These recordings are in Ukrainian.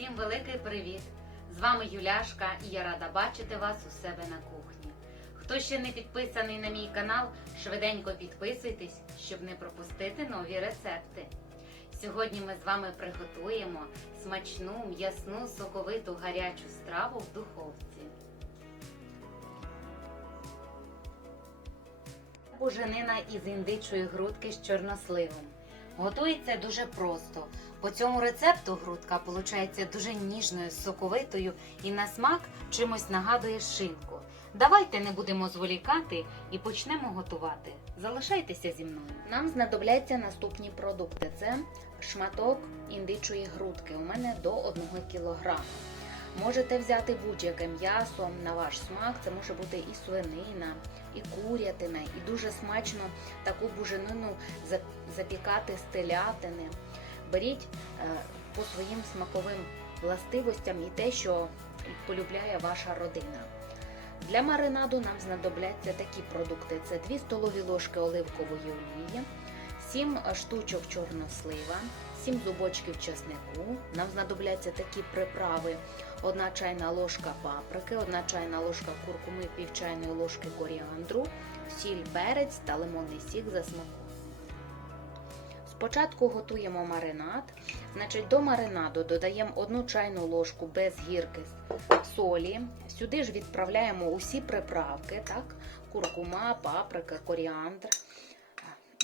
Всім великий привіт! З вами Юляшка і я рада бачити вас у себе на кухні. Хто ще не підписаний на мій канал, швиденько підписуйтесь, щоб не пропустити нові рецепти. Сьогодні ми з вами приготуємо смачну, м'ясну, соковиту гарячу страву в духовці. Буженина із індичої грудки з чорносливом. Готується дуже просто. По цьому рецепту грудка виходить дуже ніжною, соковитою і на смак чимось нагадує шинку. Давайте не будемо зволікати і почнемо готувати. Залишайтеся зі мною. Нам знадобляться наступні продукти: це шматок індичої грудки. У мене до 1 кг. Можете взяти будь-яке м'ясо на ваш смак. Це може бути і свинина, і курятина, і дуже смачно таку буженину запікати з телятини. Беріть е, по своїм смаковим властивостям і те, що полюбляє ваша родина. Для маринаду нам знадобляться такі продукти: це 2 столові ложки оливкової олії, 7 штучок чорнослива, 7 зубочків чеснику. Нам знадобляться такі приправи: 1 чайна ложка паприки, 1 чайна ложка куркуми, пів чайної ложки коріандру, сіль, перець та лимонний сік за смаком. Спочатку готуємо маринад. Значить, До маринаду додаємо 1 чайну ложку без гірки солі. Сюди ж відправляємо усі приправки, так? куркума, паприка, коріандр.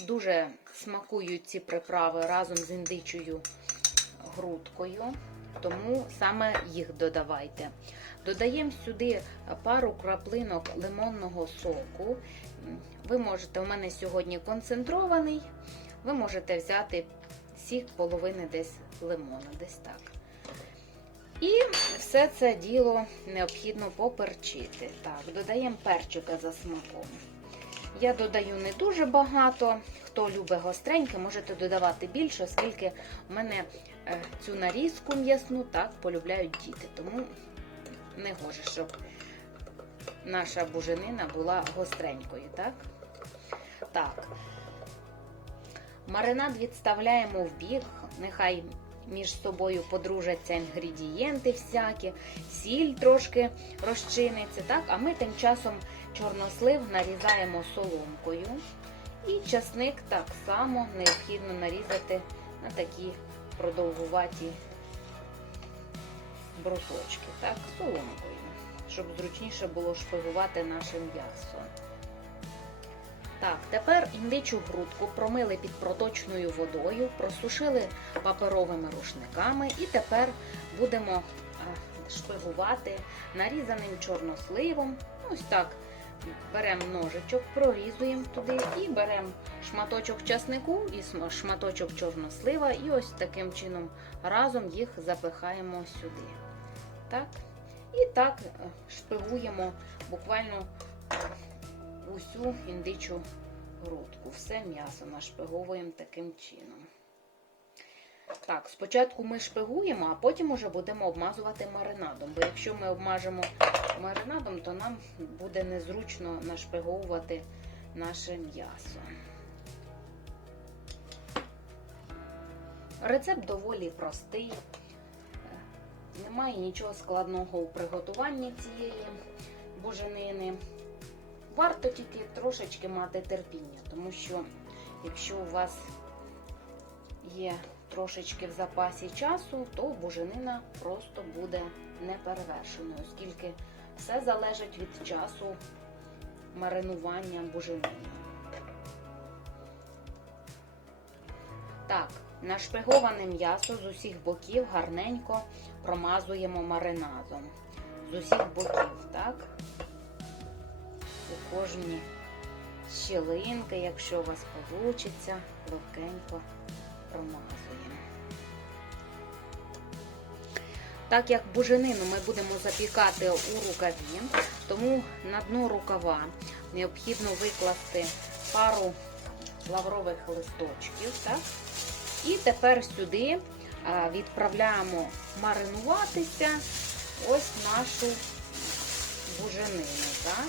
Дуже смакують ці приправи разом з індичою грудкою, тому саме їх додавайте. Додаємо сюди пару краплинок лимонного соку. Ви можете, у мене сьогодні концентрований. Ви можете взяти сік половини десь лимона, десь так. І все це діло необхідно поперчити. Так, додаємо перчика за смаком. Я додаю не дуже багато. Хто любить гостреньке, можете додавати більше, оскільки в мене цю нарізку м'ясну так полюбляють діти. Тому не гоже, щоб наша буженина була гостренькою. Так? Так. Маринад відставляємо в бік, нехай між собою подружаться інгредієнти всякі, сіль трошки розчиниться. так? А ми тим часом чорнослив нарізаємо соломкою. І часник так само необхідно нарізати на такі продовгуваті брусочки, так, соломкою, щоб зручніше було шпигувати наше м'ясо. Так, тепер індичу грудку промили під проточною водою, просушили паперовими рушниками і тепер будемо шпигувати нарізаним чорносливом. Ось так. Беремо ножичок, прорізуємо туди і беремо шматочок часнику і шматочок чорнослива, і ось таким чином разом їх запихаємо сюди. Так? І так шпигуємо буквально усю індичу грудку. Все м'ясо нашпиговуємо таким чином. Так, спочатку ми шпигуємо, а потім уже будемо обмазувати маринадом. Бо якщо ми обмажемо маринадом, то нам буде незручно нашпиговувати наше м'ясо. Рецепт доволі простий. Немає нічого складного у приготуванні цієї буженини. Варто тільки трошечки мати терпіння, тому що якщо у вас є трошечки в запасі часу, то буженина просто буде неперевершеною, оскільки все залежить від часу маринування буженини. Так, нашпиговане м'ясо з усіх боків гарненько промазуємо маринадом. З усіх боків, так? У кожній щілинки, якщо у вас вийде, легенько промазуємо. Так як буженину ми будемо запікати у рукаві, тому на дно рукава необхідно викласти пару лаврових листочків. Так? І тепер сюди відправляємо маринуватися ось нашу буженину. Так?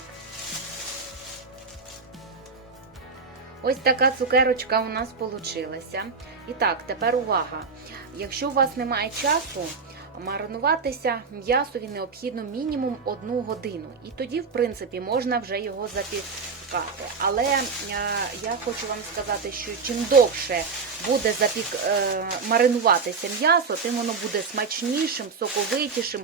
Ось така цукерочка у нас вийшла. І так, тепер увага. Якщо у вас немає часу, Маринуватися м'ясові необхідно мінімум одну годину, і тоді, в принципі, можна вже його запікати. Але е, я хочу вам сказати, що чим довше буде запік, е, маринуватися м'ясо, тим воно буде смачнішим, соковитішим.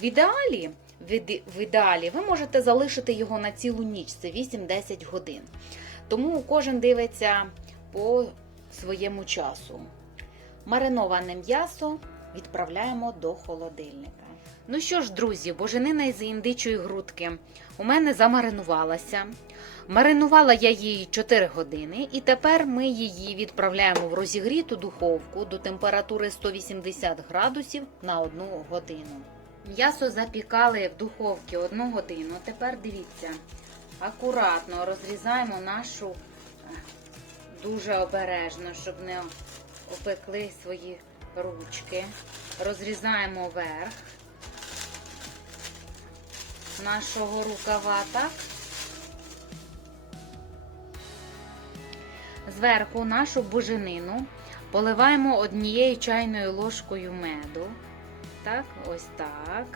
В ідеалі, в в ідеалі ви можете залишити його на цілу ніч, це 8-10 годин. Тому кожен дивиться по своєму часу. Мариноване м'ясо відправляємо до холодильника. Ну що ж, друзі, боженина із індичої грудки у мене замаринувалася. Маринувала я її 4 години, і тепер ми її відправляємо в розігріту духовку до температури 180 градусів на 1 годину. М'ясо запікали в духовці 1 годину. Тепер дивіться, акуратно розрізаємо нашу е, дуже обережно, щоб не опекли свої ручки. Розрізаємо верх нашого рукава, так? Зверху нашу буженину поливаємо однією чайною ложкою меду. Так, ось так.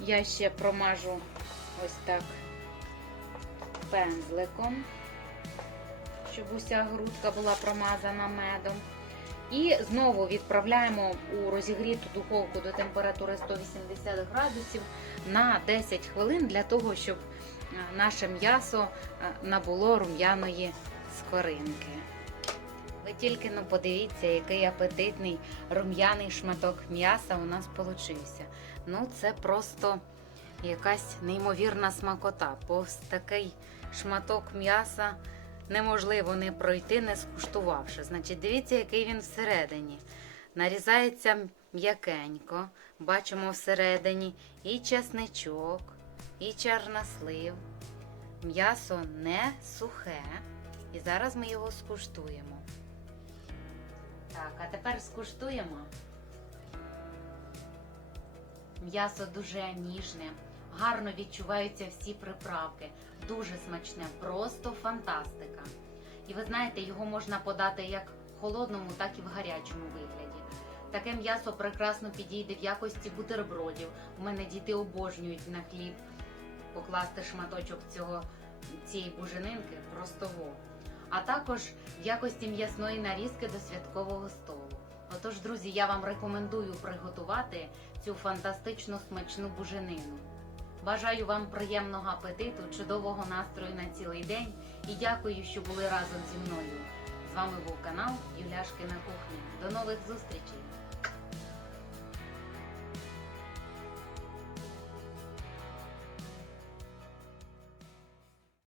Я ще промажу ось так пензликом, щоб уся грудка була промазана медом. І знову відправляємо у розігріту духовку до температури 180 градусів на 10 хвилин для того, щоб е, наше м'ясо е, набуло рум'яної скоринки. Ви тільки ну, подивіться, який апетитний рум'яний шматок м'яса у нас получився. Ну, це просто якась неймовірна смакота. Повз такий шматок м'яса неможливо не пройти, не скуштувавши. Значить, дивіться, який він всередині. Нарізається м'якенько. Бачимо всередині і чесничок, і чорнослив. М'ясо не сухе. І зараз ми його скуштуємо. Так, а тепер скуштуємо. М'ясо дуже ніжне, гарно відчуваються всі приправки. Дуже смачне, просто фантастика. І ви знаєте, його можна подати як в холодному, так і в гарячому вигляді. Таке м'ясо прекрасно підійде в якості бутербродів. У мене діти обожнюють на хліб покласти шматочок цього, цієї буженинки просто во. А також якості м'ясної нарізки до святкового столу. Отож, друзі, я вам рекомендую приготувати цю фантастично смачну буженину. Бажаю вам приємного апетиту, чудового настрою на цілий день і дякую, що були разом зі мною. З вами був канал Юляшки на кухні. До нових зустрічей!